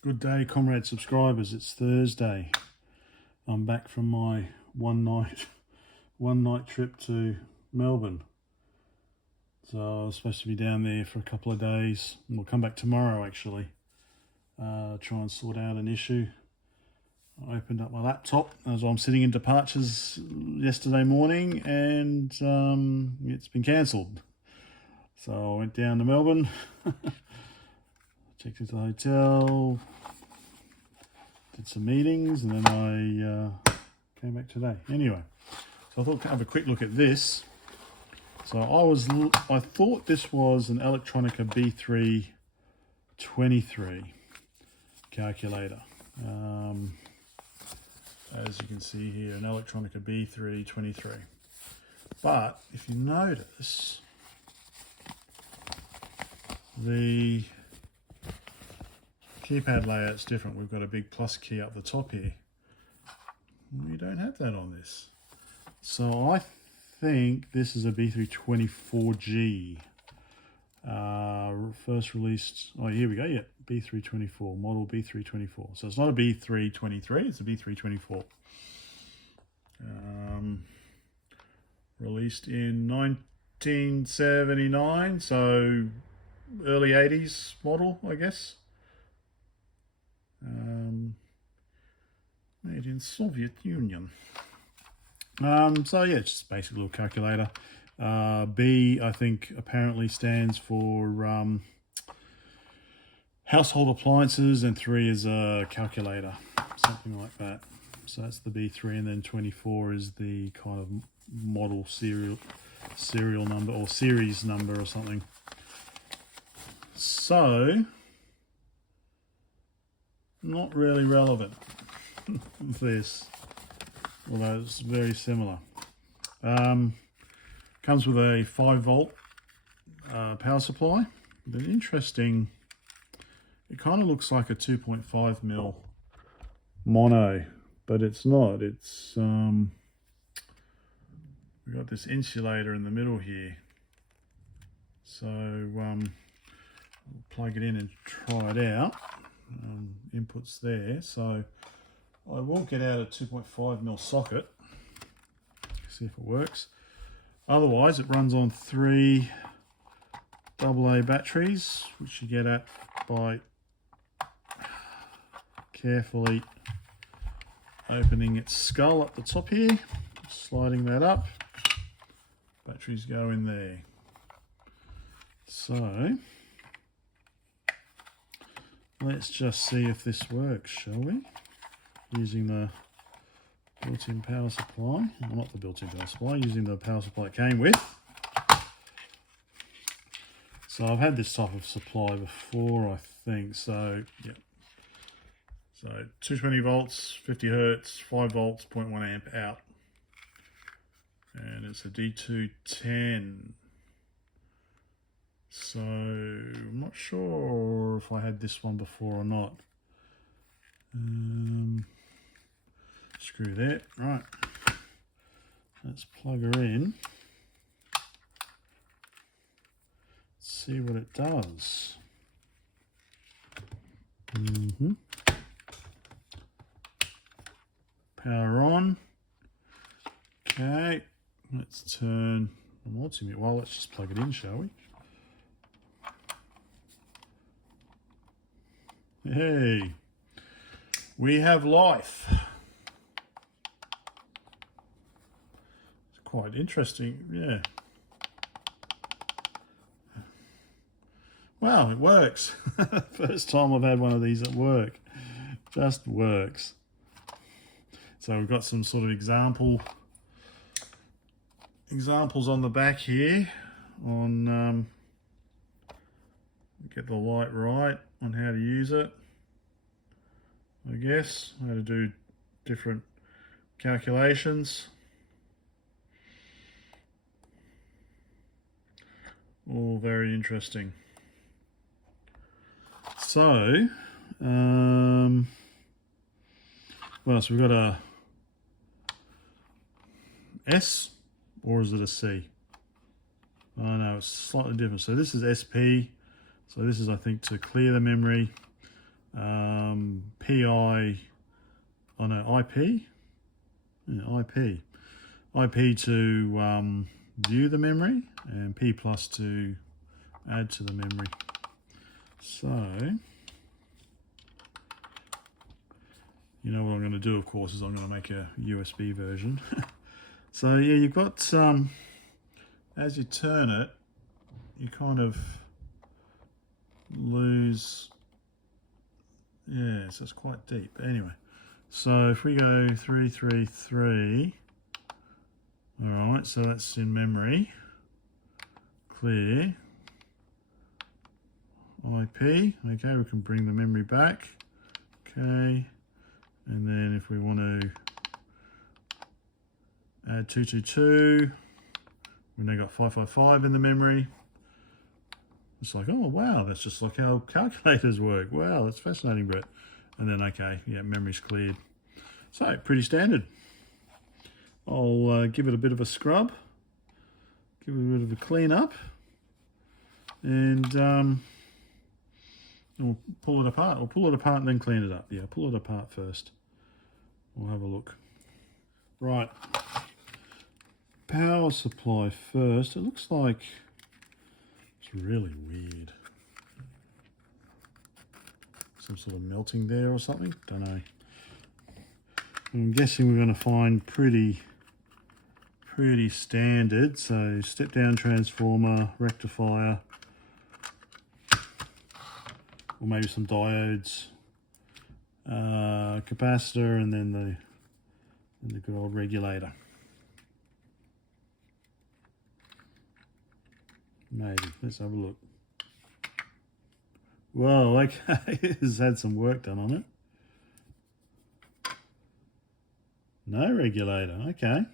Good day, comrade subscribers. It's Thursday. I'm back from my one night trip to Melbourne. So I was supposed to be down there for a couple of days, and we'll come back tomorrow actually. Try and sort out an issue. I opened up my laptop as I'm sitting in departures yesterday morning, and it's been cancelled. So I went down to Melbourne, checked into the hotel, did some meetings, and then I came back today. Anyway, so I thought I'd have a quick look at this. So I thought this was an Elektronika B3-23 calculator. As you can see here, an Elektronika B3-23. But if you notice, the keypad layout's different. We've got a big plus key up the top here. We don't have that on this. So I think this is a B3-24G. First released, oh here we go, yeah, B3-24, model B3-24. So it's not a B3-23, it's a B3-24. Released in 1979, so early 80s model, I guess. Made in Soviet Union. So yeah, it's just a basic little calculator. B, I think, apparently stands for household appliances, and 3 is a calculator, something like that. So that's the B3, and then 24 is the kind of model serial number or series number or something. So not really relevant this, although it's very similar. Comes with a 5-volt power supply. But interesting, it kind of looks like a 2.5mm mono, but it's not. It's we've got this insulator in the middle here. So we'll plug it in and try it out. Inputs there. So I will get out a 2.5mm socket, see if it works. Otherwise, it runs on 3 AA batteries, which you get at by carefully opening its skull up the top here, sliding that up. Batteries go in there. So let's just see if this works, shall we? Using the built-in power supply, well, not the built-in power supply, using the power supply it came with. So I've had this type of supply before, I think. So yeah, so 220 volts, 50 hertz, 5 volts, 0.1 amp out, and it's a D210. So I'm not sure if I had this one before or not. Screw that. Right, let's plug her in. See what it does. Power on. Okay, let's turn the multimeter. Well, let's just plug it in, shall we? Hey, we have life. It's quite interesting, yeah. Wow, it works. First time I've had one of these at work. Just works. So we've got some sort of examples on the back here on get the light right on how to use it. I guess how to do different calculations. All very interesting. So, well, so we've got a S, or is it a C? Oh no, it's slightly different. So this is SP. So this is, I think, to clear the memory. PI, oh no, IP? Yeah, IP to view the memory, and P plus to add to the memory. So, you know what I'm going to do, of course, is I'm going to make a USB version. So yeah, you've got, as you turn it, you kind of lose, yeah, so it's quite deep. Anyway, so if we go 333, all right, so that's in memory, clear, IP, okay, we can bring the memory back, okay, and then if we want to add 222, we've now got 555 in the memory. It's like, oh wow, that's just like how calculators work. Wow, that's fascinating, Brett. And then, okay, yeah, memory's cleared. So, pretty standard. I'll give it a bit of a scrub, give it a bit of a clean up, and we'll pull it apart. I'll pull it apart and then clean it up. Yeah, pull it apart first. We'll have a look. Right, power supply first. It looks like it's really weird. Some sort of melting there or something. Don't know. I'm guessing we're going to find pretty standard. So step down transformer, rectifier, or maybe some diodes, capacitor, and then the good old regulator. Maybe. Let's have a look. Well, okay, it's had some work done on it. No regulator, okay.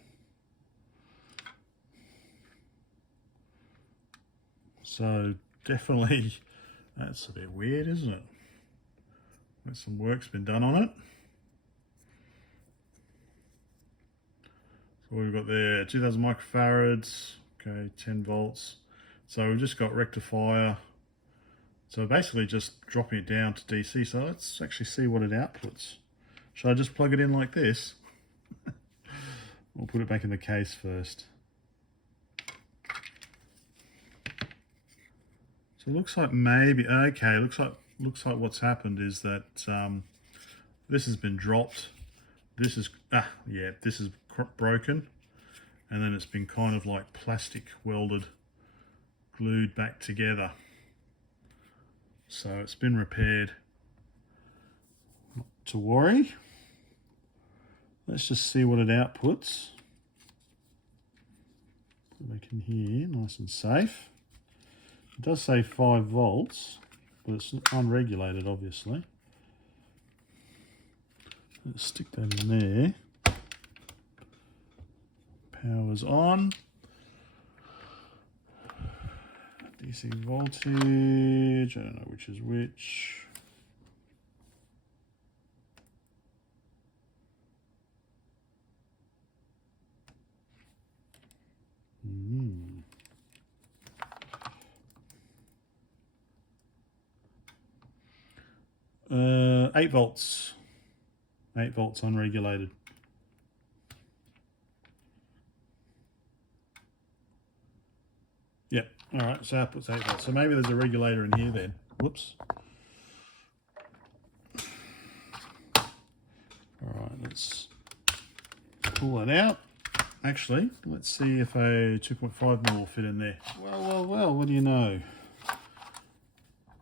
So definitely, that's a bit weird, isn't it? Some work's been done on it. So what we've got there, 2000 microfarads, okay, 10 volts. So we've just got rectifier. So basically just dropping it down to DC. So let's actually see what it outputs. Should I just plug it in like this? We'll put it back in the case first. So it looks like maybe, okay, looks like what's happened is that this has been dropped. This is, yeah, this is broken. And then it's been kind of like plastic welded, glued back together. So it's been repaired. Not to worry. Let's just see what it outputs. Put it back in here, nice and safe. It does say 5 volts, but it's unregulated, obviously. Let's stick that in there. Power's on. DC voltage, I don't know which is which. Mm. 8 volts. 8 volts unregulated. Yep. All right. So output's 8 volts. So maybe there's a regulator in here then. Whoops. All right. Let's pull that out. Actually, let's see if a 2.5 mil will fit in there. Well, what do you know?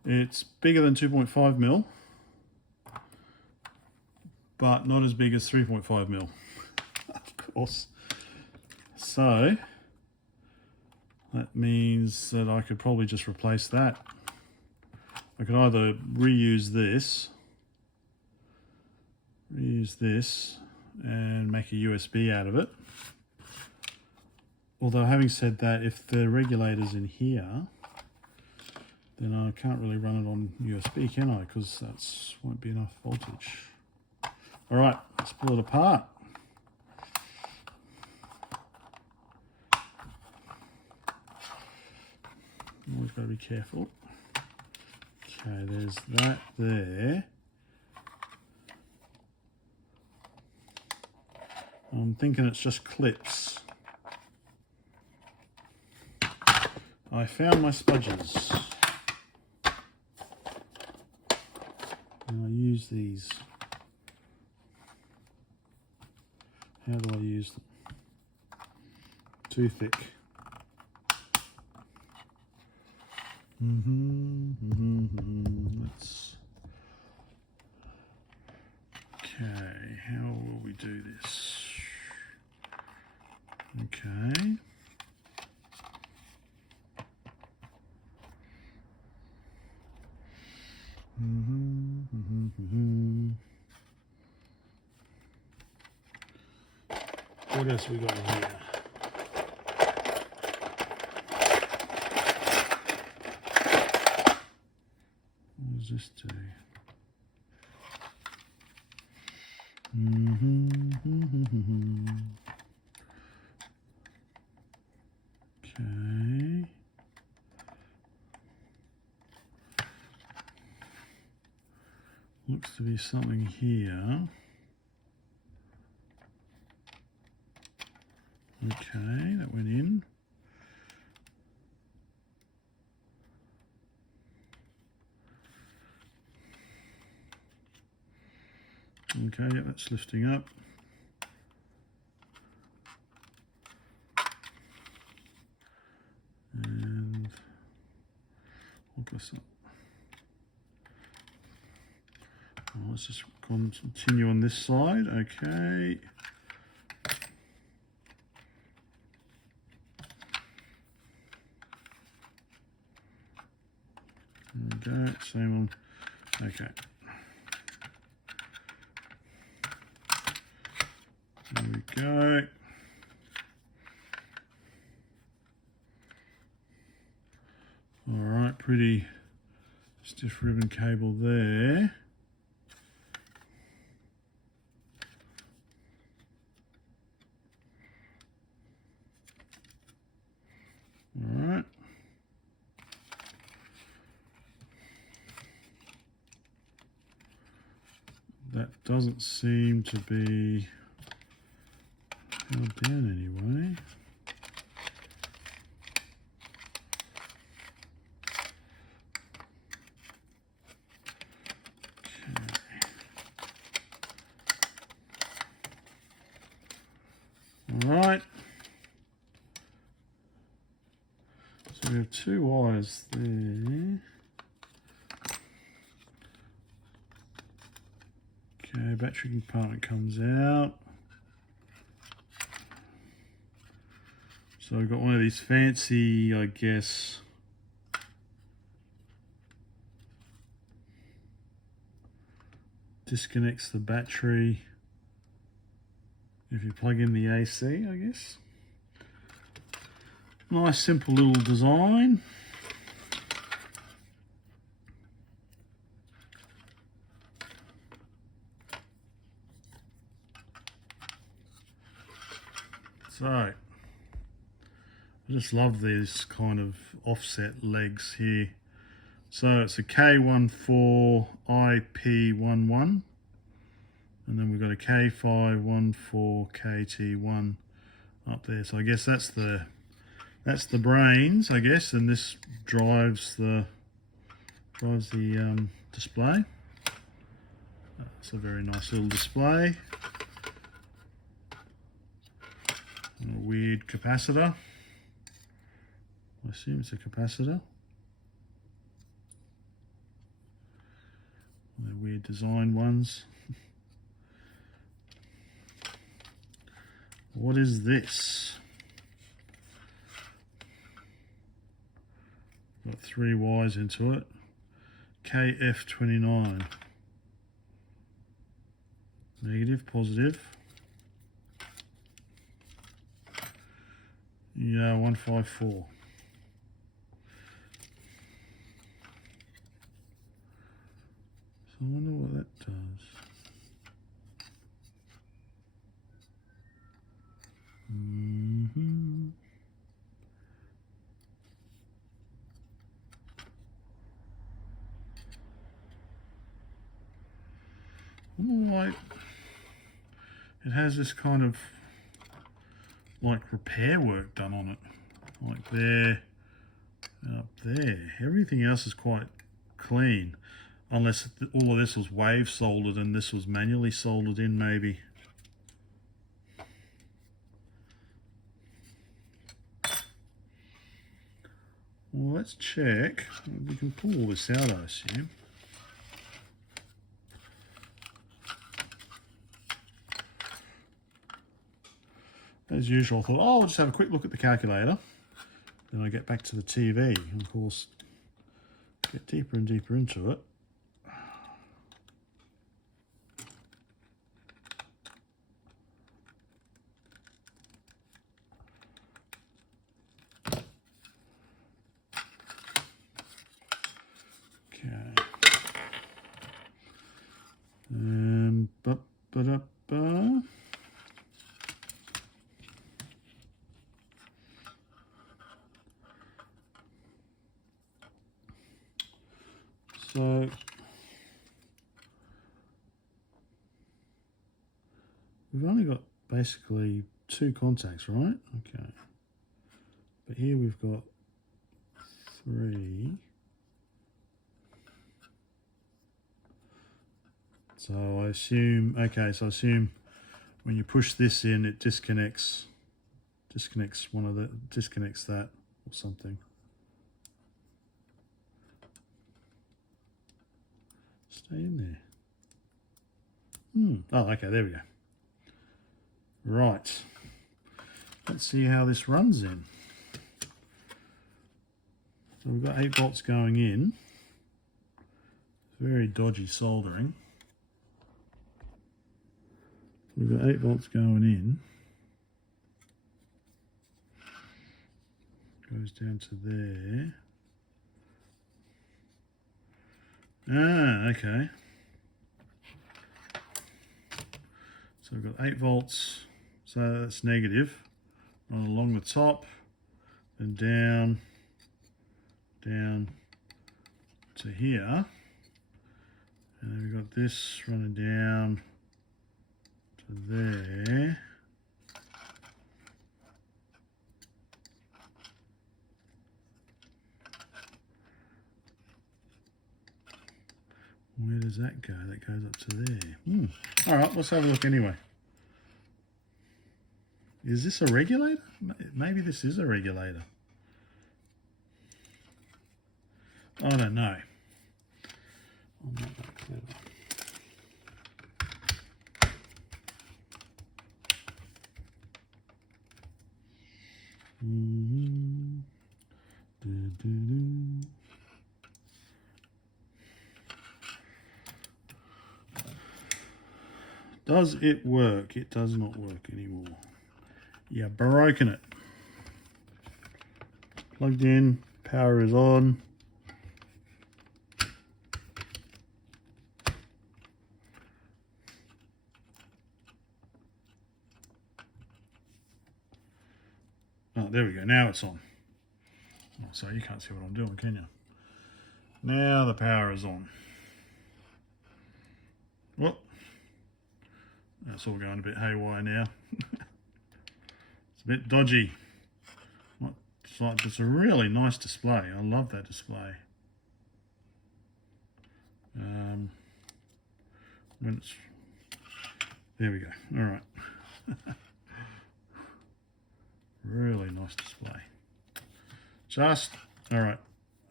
It's bigger than 2.5 mil, but not as big as 3.5 mil, of course. So that means that I could probably just replace that. I could either reuse this and make a USB out of it. Although having said that, if the regulator's in here, then I can't really run it on USB, can I? Because that won't be enough voltage. All right, let's pull it apart. Always got to be careful. Okay, there's that there. I'm thinking it's just clips. I found my spudges. And I use these. How do I use them? Too thick. Let's. Okay, how will we do this? Okay. What else we got here? What does this do? Okay. Looks to be something here. Okay, that went in. Okay, yeah, that's lifting up. And hook this up. Oh, let's just continue on this side. Okay. There we go, same on. Okay. There we go. All right, pretty stiff ribbon cable there. All right. That doesn't seem to be held down anyway. Okay. All right. So we have two wires there. Okay, battery compartment comes out. So I've got one of these fancy, I guess, disconnects the battery if you plug in the AC, I guess. Nice simple little design. So, I just love these kind of offset legs here. So it's a K14IP11, and then we've got a K514KT1 up there. So I guess that's the brains, I guess, and this drives the display. It's a very nice little display. And a weird capacitor. I assume it's a capacitor. They're weird design ones. What is this? Got 3 wires into it. KF29. Negative, positive. Yeah, 154. So I wonder what that does. Like, it has this kind of like repair work done on it. Like there, and up there. Everything else is quite clean. Unless all of this was wave soldered and this was manually soldered in maybe. Well, let's check. We can pull all this out, I assume. As usual, I thought, oh, I'll just have a quick look at the calculator. Then I get back to the TV, and of course, get deeper and deeper into it. So we've only got basically 2 contacts, right? Okay. But here we've got 3. So I assume, okay, so I assume when you push this in, it disconnects that or something. Stay in there. Oh, okay, there we go. Right. Let's see how this runs in. So we've got 8 volts going in. Very dodgy soldering. We've got 8 volts going in. Goes down to there. Ah, okay. So we've got 8 volts, so that's negative. Run along the top, then down to here. And then we've got this running down to there. Where does that go? That goes up to there. All right, let's have a look anyway. Is this a regulator? Maybe this is a regulator. I don't know. I'm not that clever. Does it work? It does not work anymore. Yeah, broken it. Plugged in, power is on. Oh, there we go. Now it's on. Oh, so you can't see what I'm doing, can you? Now the power is on. Well, that's all going a bit haywire now. It's a bit dodgy. It's a really nice display. I love that display. When it's, there we go. All right. Really nice display. All right.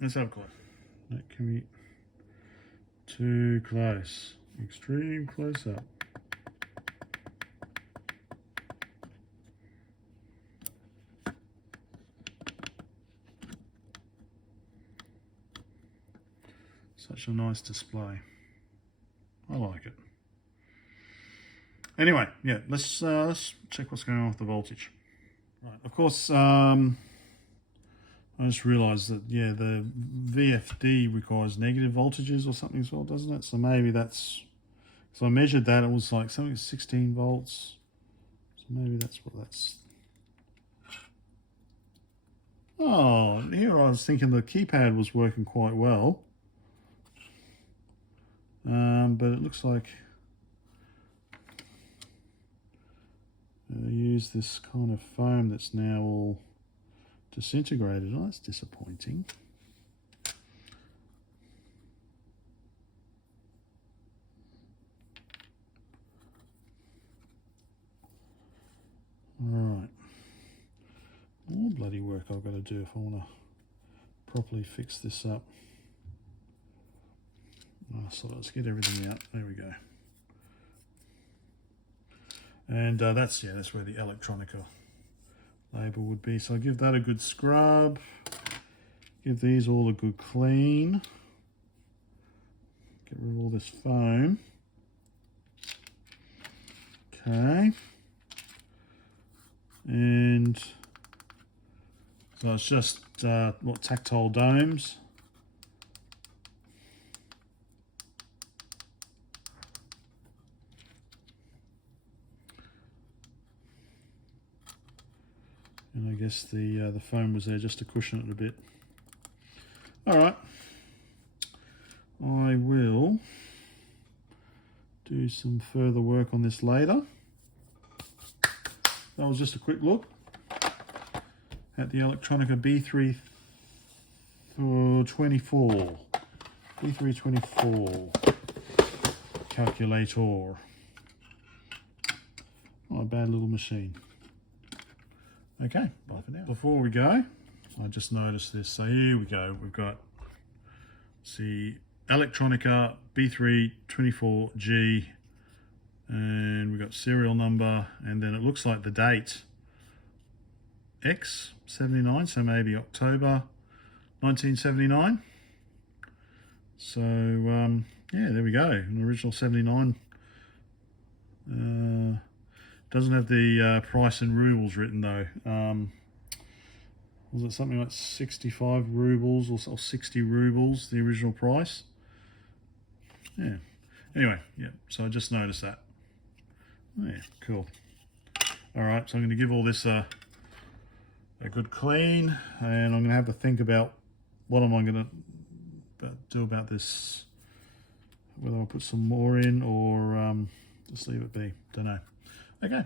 Let's have a close. That can be too close. Extreme close up. Such a nice display. I like it. Anyway, yeah, let's check what's going on with the voltage. Right, of course, I just realised that, yeah, the VFD requires negative voltages or something as well, doesn't it? So maybe that's, so I measured that, it was like something 16 volts. So maybe that's what that's. Oh, here I was thinking the keypad was working quite well. But it looks like, I use this kind of foam that's now all disintegrated. Oh, that's disappointing. Alright. More bloody work I've got to do if I want to properly fix this up. Oh, so let's get everything out. There we go. And that's where the Elektronika label would be. So I'll give that a good scrub. Give these all a good clean. Get rid of all this foam. Okay. And so it's just tactile domes. And I guess the foam was there just to cushion it a bit. All right, I will do some further work on this later. That was just a quick look at the Elektronika B3-24 calculator. Not a bad little machine. Okay, bye for now. Before we go, I just noticed this. So here we go. We've got, see, Elektronika B3-24G, and we've got serial number, and then it looks like the date X79, so maybe October 1979. So yeah, there we go, an original 79. Doesn't have the price in rubles written though. Was it something like 65 rubles or 60 rubles, the original price? Yeah. Anyway, yeah, so I just noticed that. Oh, yeah, cool. All right, so I'm going to give all this a good clean, and I'm going to have to think about what am I going to do about this, whether I'll put some more in or just leave it be. Don't know. Okay,